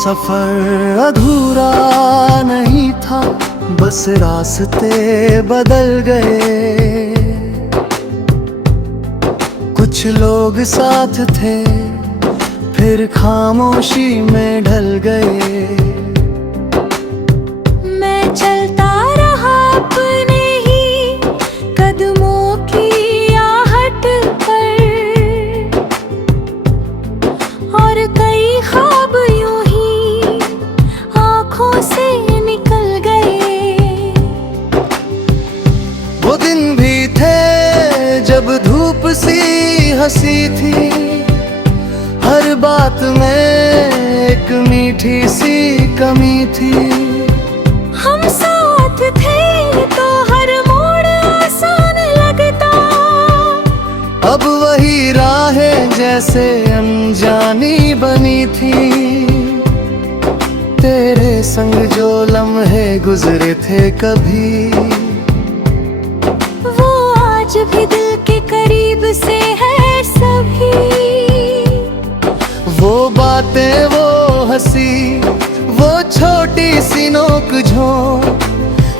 सफर अधूरा नहीं था, बस रास्ते बदल गए। कुछ लोग साथ थे, फिर खामोशी में ढल गए। मैं चलता रहा अपने ही कदमों की आहट पर, और कई ख्वाब यूं ही आँखों से निकल गए। वो दिन भी थे जब धूप सी हंसी थी, हर बात में एक मीठी सी कमी थी। हम साथ थे तो हर मोड़ आसान लगता, अब वही राहें जैसे अनजानी बनी थी। तेरे संग जो लम्हे गुजरे थे कभी, वो आज भी दिल के करीब से है सभी। वो बातें, वो हंसी, वो छोटी सी नोक झोंक,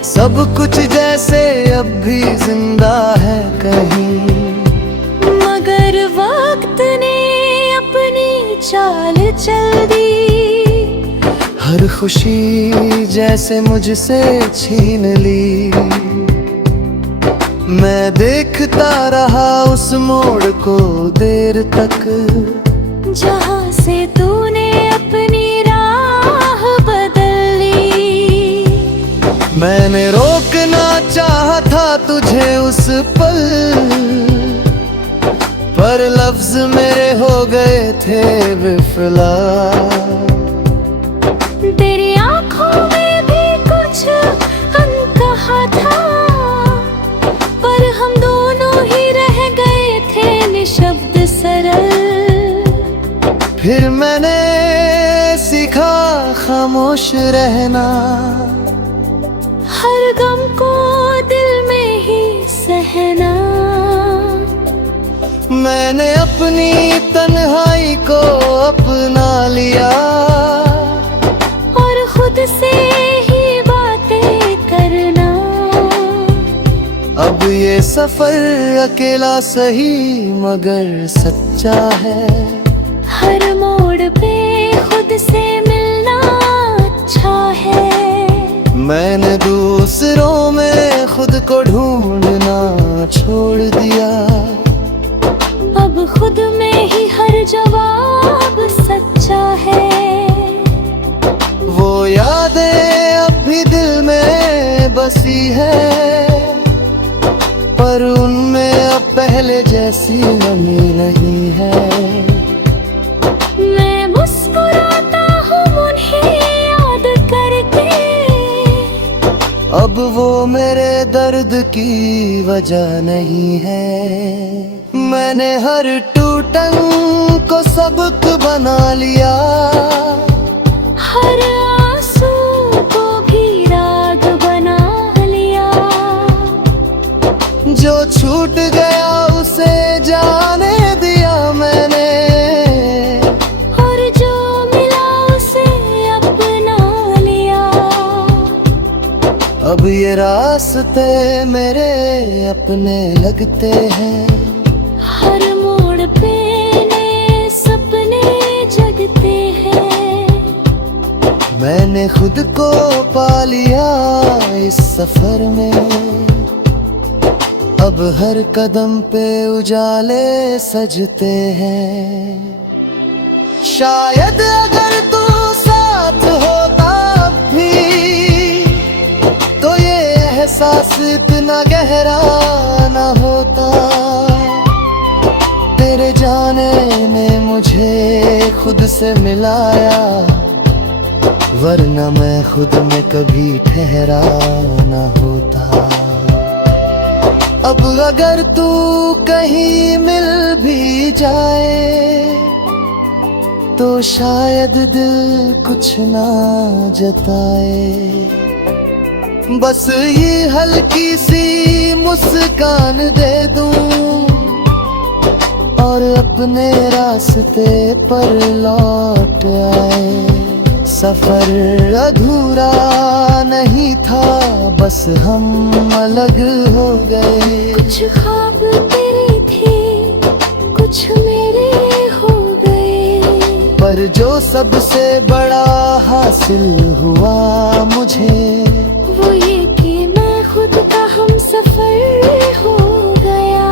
सब कुछ जैसे अब भी जिंदा है कहीं। मगर वक्त ने अपनी चाल चल दी, हर खुशी जैसे मुझसे छीन ली। मैं देखता रहा उस मोड़ को देर तक, जहाँ से तूने अपनी राह बदल ली। मैंने रोकना चाहा था तुझे उस पल, पर लफ्ज मेरे हो गए थे विफला। तेरी आँखों में भी कुछ अनकहा था, पर हम दोनों ही रह गए थे निशब्द सरल। फिर मैंने सीखा खामोश रहना, हर गम को दिल में ही सहना। मैंने अपनी तन्हाई को अपना लिया, और खुद से ही बातें करना। अब ये सफर अकेला सही मगर सच्चा है। हर मोड़ पे खुद से मिलना अच्छा है। मैंने दूसरों में खुद को ढूंढना छोड़ दिया, अब खुद में ही हर जवाब सच्चा है। वो यादें अब भी दिल में बसी है, पर उनमें अब पहले जैसी नमी नहीं है। मैं मुस्कुराता हूँ उन्हें याद करके, अब वो मेरे दर्द की वजह नहीं है। मैंने हर टूटन को सबक बना लिया, हर आंसू को भी राग बना लिया। जो छूट गया उसे जाने दिया मैंने, और जो मिला उसे अपना लिया। अब ये रास्ते मेरे अपने लगते हैं। हर मोड़ पे नए सपने जगते हैं। मैंने खुद को पा लिया इस सफर में, अब हर कदम पे उजाले सजते हैं। शायद अगर तू साथ होता अब भी, तो ये एहसास इतना गहरा न होता। तेरे जाने ने मुझे खुद से मिलाया, वरना मैं खुद में कभी ठहरा न होता। अब अगर तू कहीं मिल भी जाए, तो शायद दिल कुछ ना जताए। बस ये हल्की सी मुस्कान दे दूं और अपने रास्ते पर लौट आए। सफर अधूरा नहीं था, बस हम अलग हो गए। कुछ ख्वाब तेरे थे, कुछ मेरे हो गए। पर जो सबसे बड़ा हासिल हुआ मुझे, वो ये कि मैं खुद का हम सफर हो गया।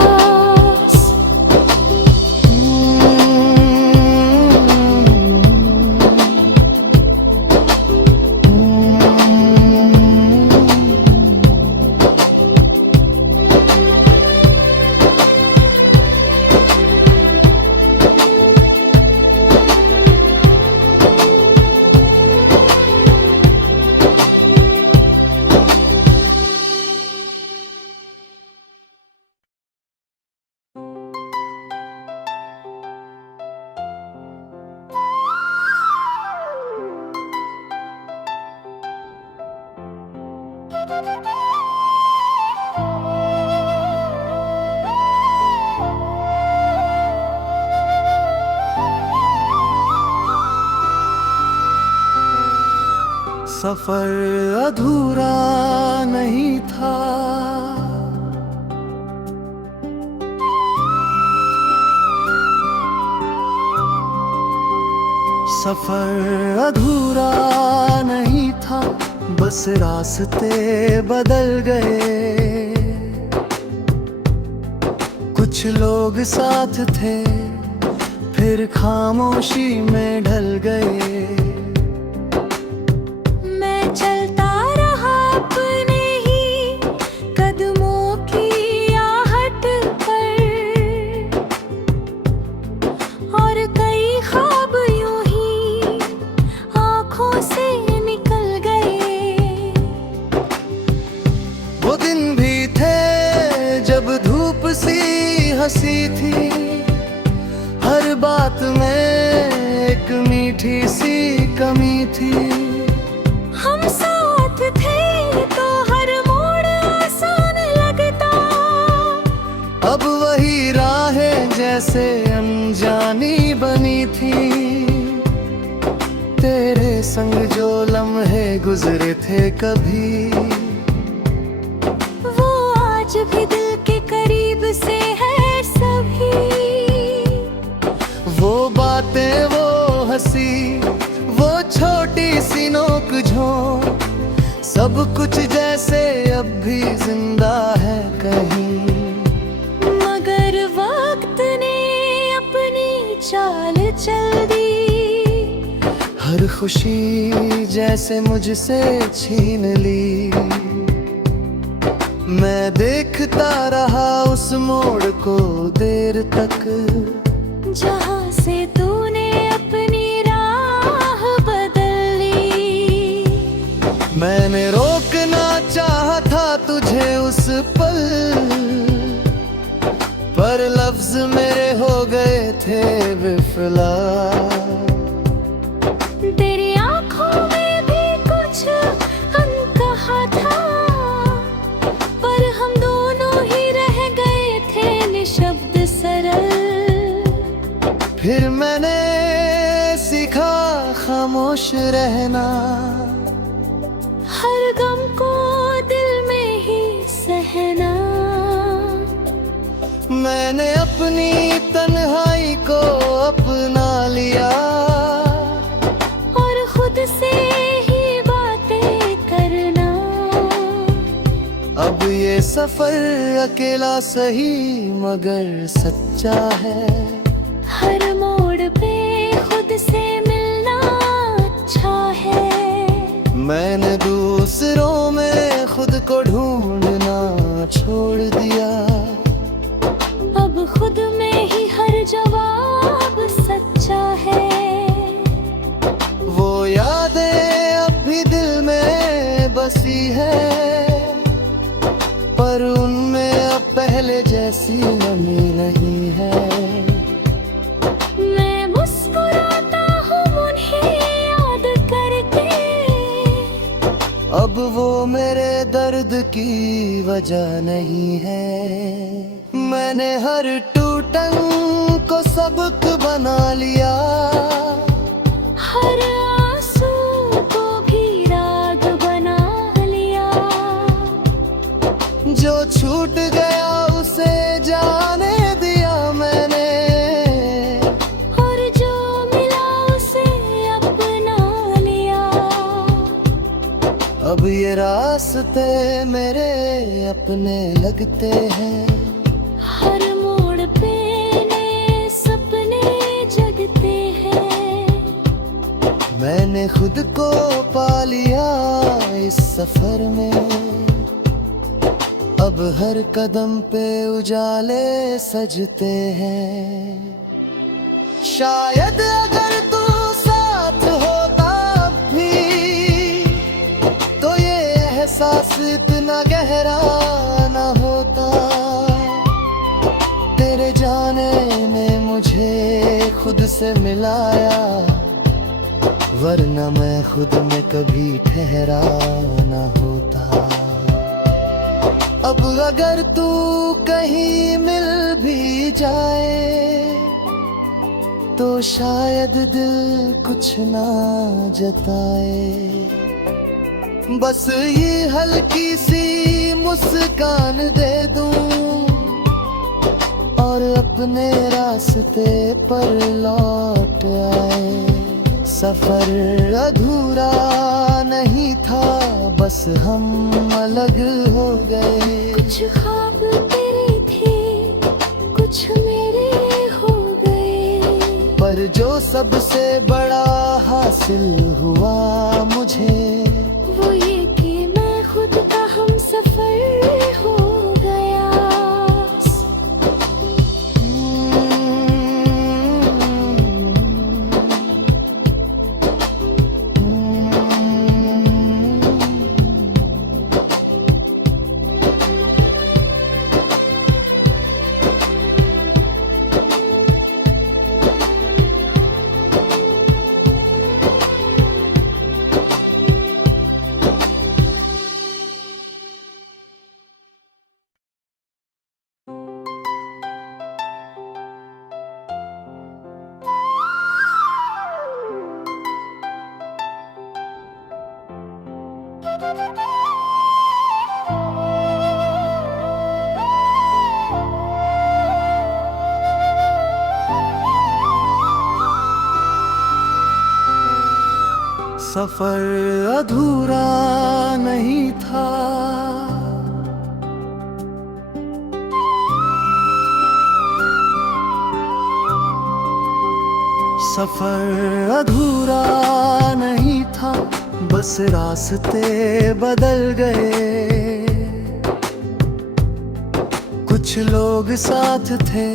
सफर अधूरा नहीं था, सफर अधूरा नहीं था, बस रास्ते बदल गए। कुछ लोग साथ थे, फिर खामोशी में ढल गए। हंसी थी, हर बात में एक मीठी सी कमी थी। हम साथ थे तो हर मोड़ आसान लगता, अब वही राहें जैसे अनजानी बनी थी। तेरे संग जो लम्हे गुजरे थे कभी, वो आज भी दिल के करीब से वो बातें, वो हंसी, वो छोटी सी नोक झोंक, सब कुछ जैसे अब भी जिंदा है कहीं। मगर वक्त ने अपनी चाल चल दी, हर खुशी जैसे मुझसे छीन ली। मैं देखता रहा उस मोड़ को देर तक, जहाँ से तूने अपनी राह बदली। मैंने रोकना चाहा था तुझे उस पल, पर लफ्ज मेरे हो गए थे विफला। तेरी आंखों में भी कुछ अनकहा था, पर हम दोनों ही रह गए थे निशब्द सरल। फिर मैंने सीखा खामोश रहना, हर गम को दिल में ही सहना। मैंने अपनी तन्हाई को अपना लिया, और खुद से ही बातें करना। अब ये सफर अकेला सही मगर सच्चा है। हर मोड़ पे खुद से मिलना अच्छा है। मैंने दूसरों में खुद को ढूंढना छोड़ दिया, अब खुद में ही हर जवाब सच्चा है। वो यादें अब भी दिल में बसी है, पर उनमें अब पहले जैसी नमी नहीं है। अब वो मेरे दर्द की वजह नहीं है। मैंने हर टूटन को सबक बना लिया, हर आंसू रास्ते मेरे अपने लगते हैं। हर मोड़ पे नए सपने जगते हैं। मैंने खुद को पा लिया इस सफर में, अब हर कदम पे उजाले सजते हैं। शायद अगर तू साथ होता अब भी, तो ये एहसास इतना गहरा न होता। तेरे जाने ने मुझे खुद से मिलाया, वरना मैं खुद में कभी ठहरा न होता। अब अगर तू कहीं मिल भी जाए, तो शायद दिल कुछ ना जताए। बस ये हल्की सी मुस्कान दे दूं, और अपने रास्ते पर लौट आए। सफर अधूरा नहीं था, बस हम अलग हो गए। कुछ ख्वाब तेरे थे, कुछ मेरे हो गए। पर जो सबसे बड़ा हासिल हुआ मुझे, वो ये कि मैं खुद का हम सफर हो गया। सफर अधूरा नहीं था, सफर अधूरा नहीं था, बस रास्ते बदल गए। कुछ लोग साथ थे,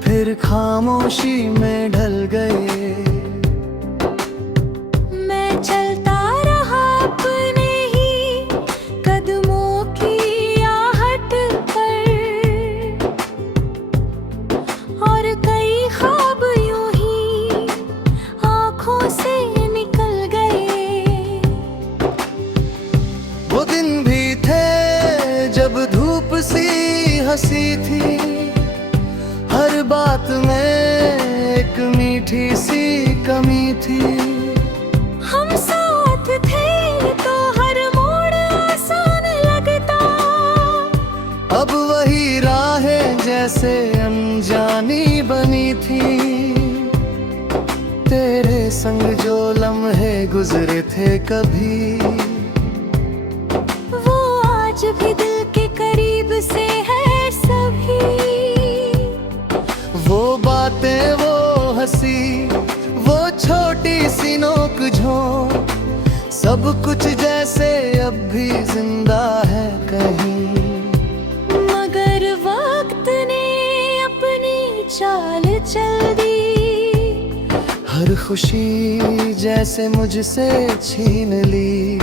फिर खामोशी में ढल गए। चलता रहा अपने ही कदमों की आहट पर, और कई ख्वाब यूं ही आँखों से निकल गए। वो दिन भी थे जब धूप सी हंसी थी, हर बात में एक मीठी सी कमी थी। हम साथ थे तो हर मोड़ आसान लगता, अब वही राहें जैसे अनजानी बनी थी। तेरे संग जो लम्हे गुजरे थे कभी, वो आज भी दिल के करीब से है सभी। वो बातें, वो हंसी, वो छोटी सी नोक झोंक, सब कुछ जैसे अब भी जिंदा है कहीं। मगर वक्त ने अपनी चाल चल दी, हर खुशी जैसे मुझसे छीन ली।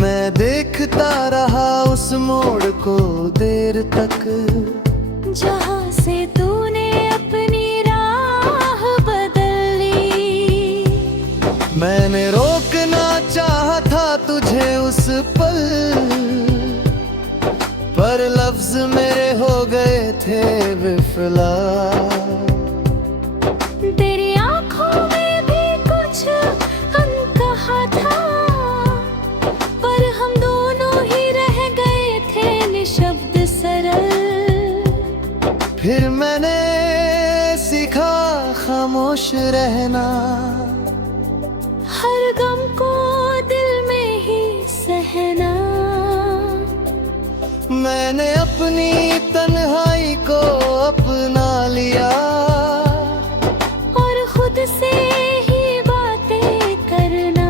मैं देखता रहा उस मोड़ को देर तक, जहाँ से तूने अपनी राह बदल ली। मैंने रोकना चाहा था तुझे उस पल, पर लफ्ज मेरे हो गए थे विफला। तेरी आँखों में भी कुछ अनकहा था, पर हम दोनों ही रह गए थे निशब्द सरल। फिर मैंने सीखा खामोश रहना, हर गम को दिल में ही मैंने अपनी तन्हाई को अपना लिया और खुद से ही बातें करना।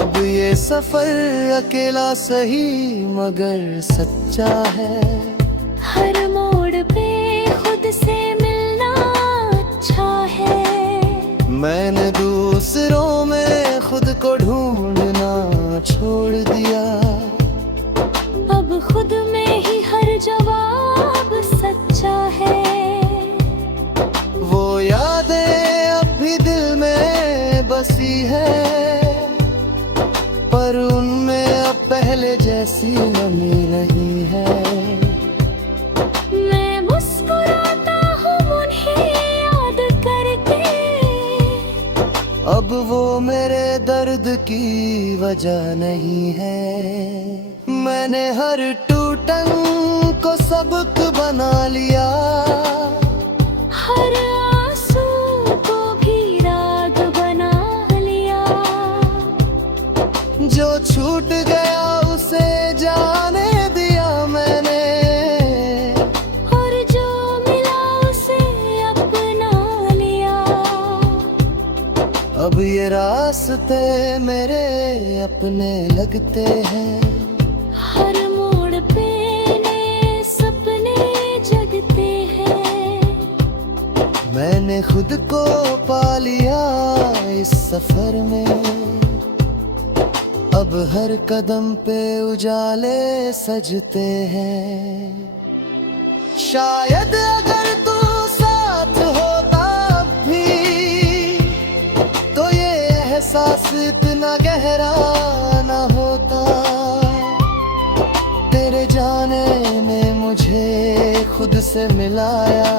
अब ये सफर अकेला सही मगर सच्चा है। हर मोड़ पे खुद से मिलना अच्छा है। मैंने दूसरों में खुद को ढूंढना छोड़ दिया। अब खुद में ही हर जवाब सच्चा है। वो यादें अब भी दिल में बसी है, पर उनमें अब पहले जैसी नमी नहीं है। मैं मुस्कुराता हूँ उन्हें याद करके। अब वो मेरे दर्द की वजह नहीं है। मैंने हर टूटन को सबक बना लिया। हर आंसू को भी राग बना लिया। जो छूट गया उसे जाने दिया मैंने, और जो मिला उसे अपना लिया। अब ये रास्ते मेरे अपने लगते हैं। हर मोड़ पे नए सपने जगते हैं। मैंने खुद को पा लिया इस सफर में। अब हर कदम पे उजाले सजते हैं। शायद अगर तू साथ होता अब भी, तो ये एहसास इतना गहरा ना होता। तेरे जाने ने मुझे खुद से मिलाया,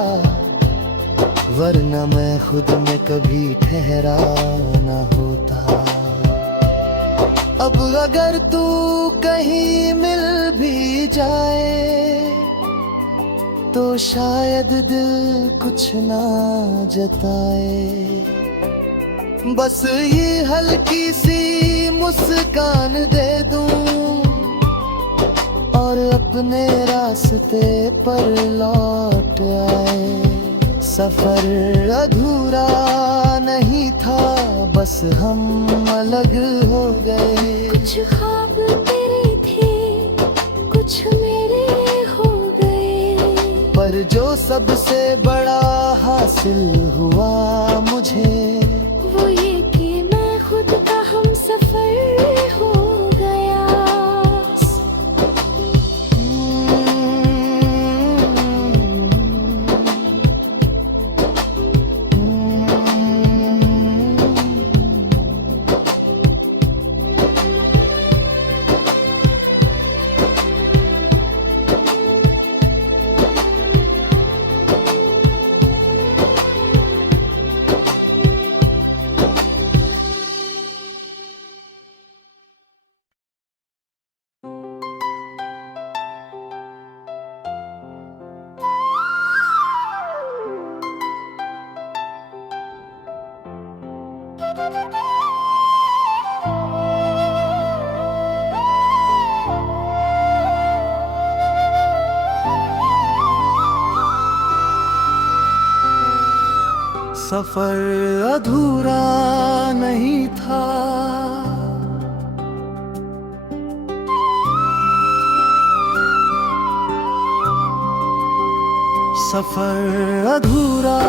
वरना मैं खुद में कभी ठहरा ना होता। अब अगर तू कहीं मिल भी जाए, तो शायद दिल कुछ ना जताए। बस ये हल्की सी मुस्कान दे दूं और अपने रास्ते पर लौट आए। सफर अधूरा नहीं था, बस हम अलग हो गए। कुछ ख्वाब तेरी थी, कुछ मेरे हो गए। पर जो सबसे बड़ा हासिल हुआ मुझे, वो ये कि मैं खुद का हम सफर हो गया। सफर अधूरा नहीं था। सफर अधूरा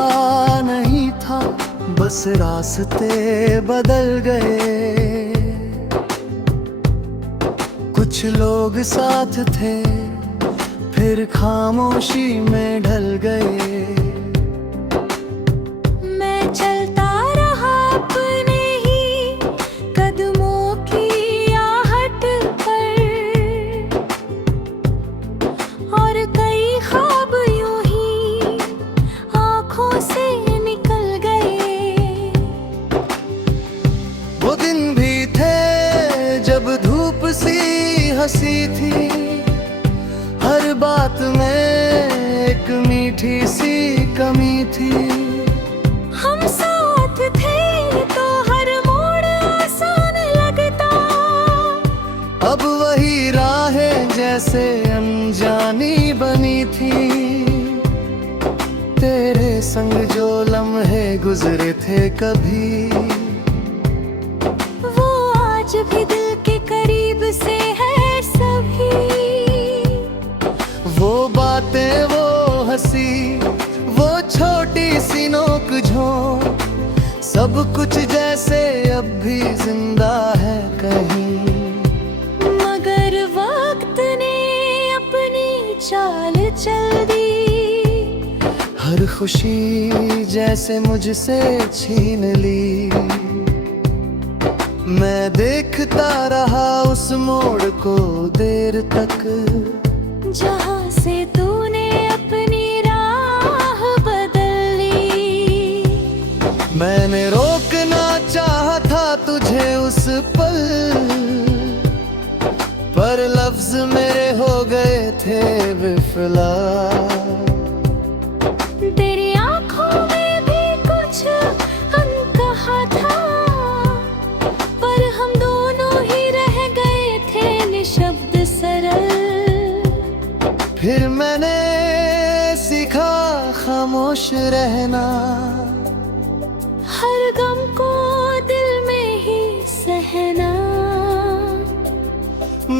नहीं था, बस रास्ते बदल गए। कुछ लोग साथ थे, फिर खामोशी में ढल गए। मैं चलता रहा अपने ही कदमों की आहट पर, और कई ख्वाब यूं ही आँखों से निकल गए। वो दिन भी थे जब धूप सी हंसी थी, हर बात में एक मीठी सी कमी थी। हम साथ थे तो हर मोड़ आसान लगता। अब वही राहें जैसे अनजानी बनी थी। तेरे संग जो लम्हे गुजरे थे कभी, वो आज भी दिल के करीब से है सभी। वो बातें, वो हंसी, वो छोटी सी नोक झोंक, सब कुछ जैसे अब भी जिंदा है कहीं। मगर वक्त ने अपनी चाल चल दी, हर खुशी जैसे मुझसे छीन ली। मैं देखता रहा उस मोड़ को देर तक, जहाँ से तूने अपनी राह बदल ली। मैंने रोकना चाहा था तुझे उस पल, पर लफ्ज मेरे हो गए थे विफला। तेरी आंखों में भी कुछ अनकहा था, पर हम दोनों ही रह गए थे निशब्द सरल। फिर मैंने सीखा खामोश रहना, हर गम को दिल में ही सहना।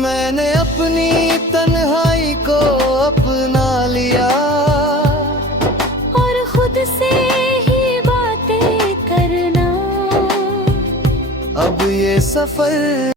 मैंने अपनी तन्हाई को अपना लिया, और खुद से ही बातें करना। अब ये सफर